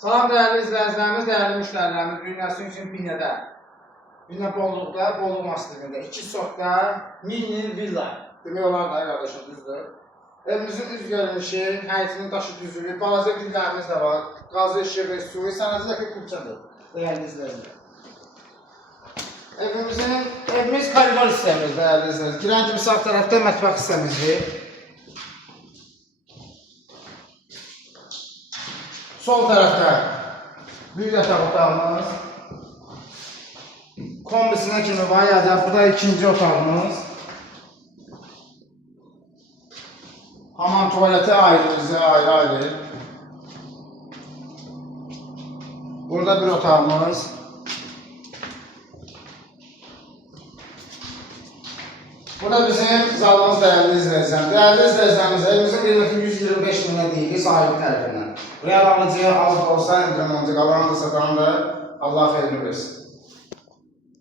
Salam değerli izləyicilərimiz, değerli müştərilərimiz, dünyası üçün Binyədə, Binyə bolluqda, bolluq mastilində, 2 sotda mini villa demək olar da qardaşım, düzdür. Evimizin üz görünüşü, həyətinin daşı düzülü, balaca güllərimiz də var, qazı işığı, suyu, sənədindəki kupçadır, değerli izləyicilər. Evimiz koridor hissəmiz, değerli izləyicilər. Girən kimi sağ tərəfdə mətbəx hissəmizdir. Sol tərəfdə büyük yataq otağımız, kombisinə kimi var, yazaq, bu da ikinci otağımız. Hamam tuvaleti ayrı, bizə ayrı. Burada bir otağımız. Bu da bizim zalımız değerli izləyicilərimiz. Değerli izləyicilərimiz, evimizin qiyməti 125 minə deyil, sahibi tərəfindən. Real alıcıya az da olsa, indirim olacaq, alan da satan da Allah xeyrini versin.